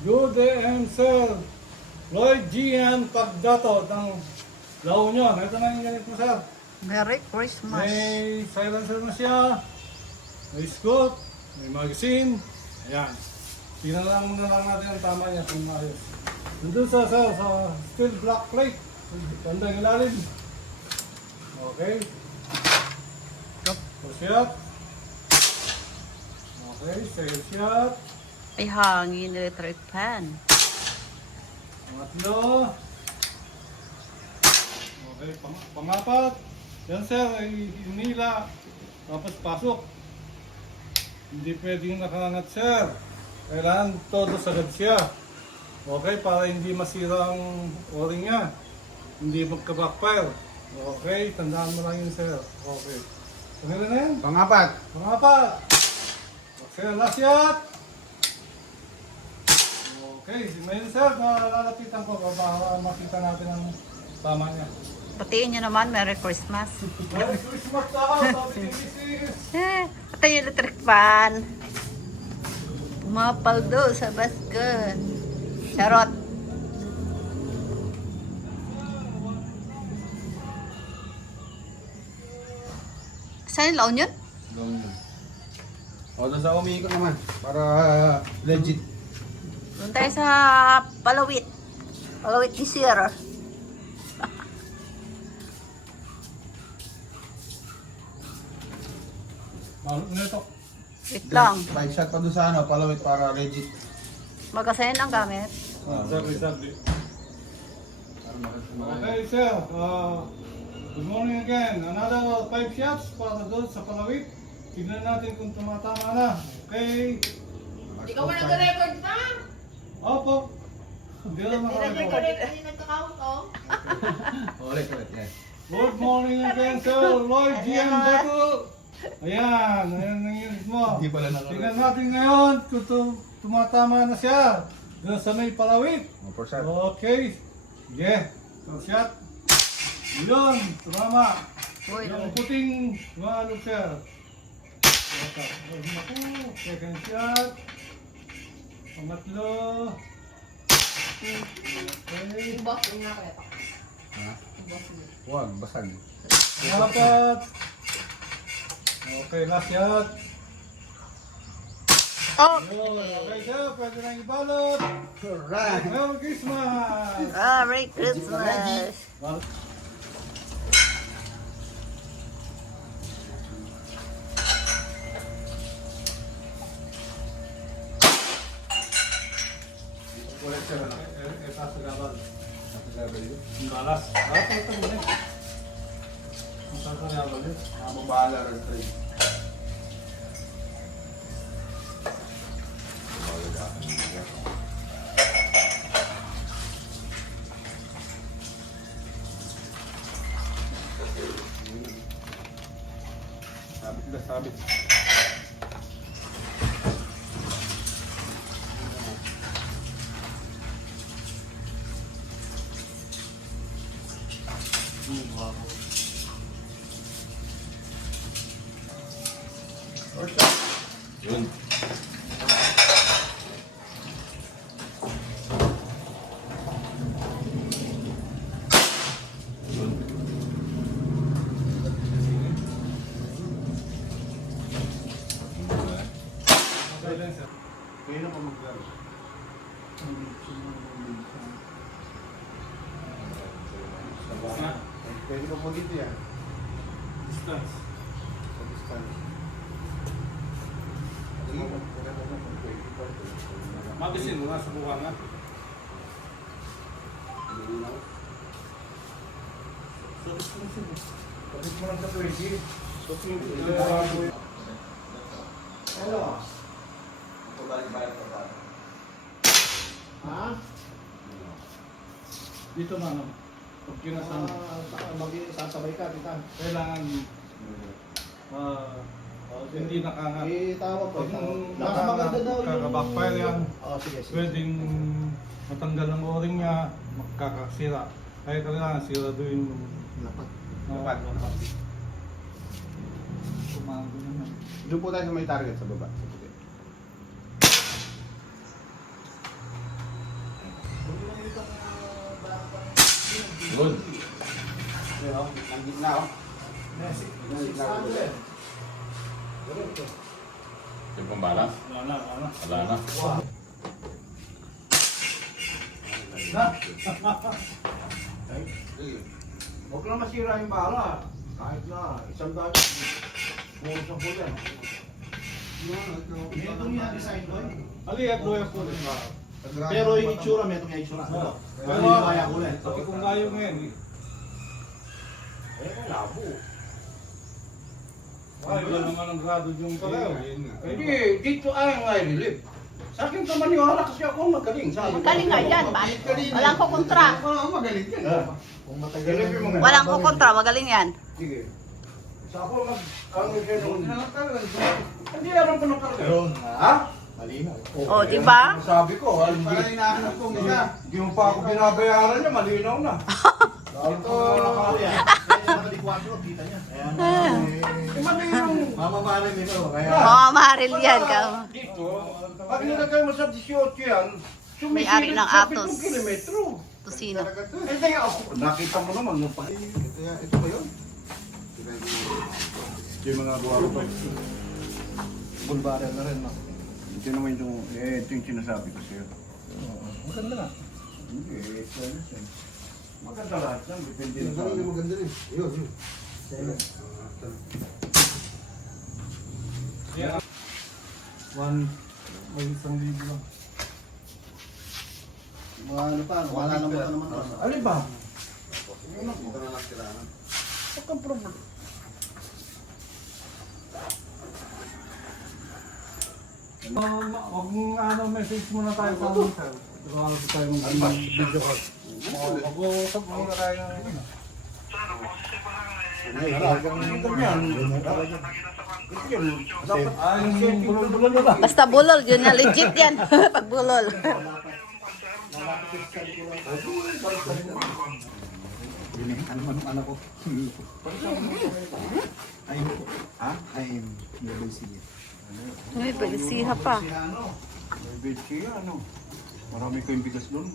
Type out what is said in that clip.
Good day and sir. Lloyd Gian Pagdato ng La Union. Ito na yung ganit mo, sir. Merry Christmas. May silencer na siya. May scoop. May magazine. Ayan. Tingnan lang muna lang natin ang tama niya kung maayos. Nandun sa steel black plate. Bandang ilalim. Okay. First shot. Okay, second shot. Ay hangin electric fan. Pangatlo. Okay, pangapat. Yan sir, ay hinila. Tapos pasok. Hindi pwedeng nakangat sir. Kailangan todo sagad siya. Okay, para hindi masira ang o-ring niya. Hindi magka-backfire. Okay, tandaan mo lang yun sir. Okay. Ano na yan? Pangapat. Pangapat. Okay, last shot. Okay, ngayon sir, lalapitan ko para makita natin ang tama niya. Patiin nyo naman, Merry Christmas. Merry Christmas daw, sabi ni Mrs. Patay yung electric fan. Pumapal do sa basket. Charot. Saan yung laon yun? Gawin yun. O, doon sa umiikot naman. Para legit. Doon tayo sa Palawit. Palawit ni Sir. Ano ito? Wait lang. Right shot pa doon sa ano, palawit para legit. Magasin ang gamit. Exactly. Para makasama. Okay sir, good morning again. Another 5 shots para doon sa palawit. Tignan natin kung tumatama na. Okay. Ikaw mo nag-record pa? Opo. Hindi na makarecord. Nag-record yung nagkakawat ko. Ulit, yes. Good morning again sir, Lloyd Gian Dato. Ayan, ayan ang unit mo. Hindi pala nakarek. Tingnan natin ngayon kung tumatama na siya. Doon sa may palawit. O, for shot. Okay. Yeah. So shot. Yun, tumama. Uy, Yung puting ano siya. Okay. Naku, second shot. Pangatlo. Okay. Yung box yung nakakita. Ha? Yung box mo. Huwag, basag. Dapat. Okay, last shot. oh! Yun, okay sir, pwede na ibalot. Alright. Merry Christmas! Merry Christmas! Ulit siya na. Ito sa gabal. Nakagagal yun. Ang balas. Ito muna. Ang sa gabal yun. Mabahala rin tayo. Sabit na, sabit. Yun. Yun. Okay lang sir. Kayo na pa maglaro. Na. Pwede pa po dito yan. Distance. Sa distance. Mabisin mo nga, subukan nga. So, Kapit mo lang sa 20. Ano? Pabalik-balik pa ba? Ha? Dito na no. Pag kinasama, Sasabay ka, tita. kailangan hindi nakangat. Tawag Pag kaka-backfire yan, Sige, pwedeng matanggal ang o-ring niya, magkakasira. Kaya kailangan siraduhin yung Lapat. lapat. Kumago naman. Doon po tayo sa may target sa baba. Sa puti. Good. Ang gitna oh. Ang gitna ko. Yung pambala? Wala. Wala na. Huwag lang masira yung bala. Kahit na, isang dami. Bukas ang pula. May itong yung design ko. Aliyat doon po rin. Pero yung itsura, may itong yung itsura. Pero, Pero yung kaya ko lang. pati kung kayo ngayon, Eh, labo. ay, wala naman ang grado yung palayo. Hindi, dito ay nga relief. Sa akin ka maniwala kasi ako magaling. Magaling nga yan, ba? Walang kukontra. Magaling yan. Kung matagal yung mga... Walang kukontra, magaling yan. Sige. Sa ako ano siya nung... Hindi alam ko ng karga. Ha? Malinaw. O, di ba? Sabi ko, para hinahanap ko isa. Hindi mo pa ako binabayaran niya, malinaw na. Ito, nakakaya. Kaya sa kalikwato, kita niya. Malinaw. Mamamaril nito. Mga maril yan. Dito, pag nilagay mo sa 18 yan, May-ari ng sa 7 Atos. kilometro. Tusino. Hindi ako. Nakita mo naman yung pag... Ito ba yun? Yung mga buwaro to. Bulbara na rin, no? Ito naman yung... ito yung sinasabi ko sa'yo. Maganda nga. Hindi, ito yun. Maganda lahat yan. Depende na sa... Maganda rin. Yun. Yeah. May 1,000 lang. Ano pa? Wala naman ka naman. Alin ba? Dito na lang kailangan. Huwag kang problem. Huwag ano, message muna tayo sa amin, sir. Huwag tayo mag-video call. Mag-uusap muna tayo ng ano. Dapat Yung bulol-bulol na ba? Basta bulol, yun na legit yan. Pag bulol. ano man ang anak ko. Ay, may basic. Uy, pagsiha pa. Ano? May basic ano? Marami ko yung bigas doon.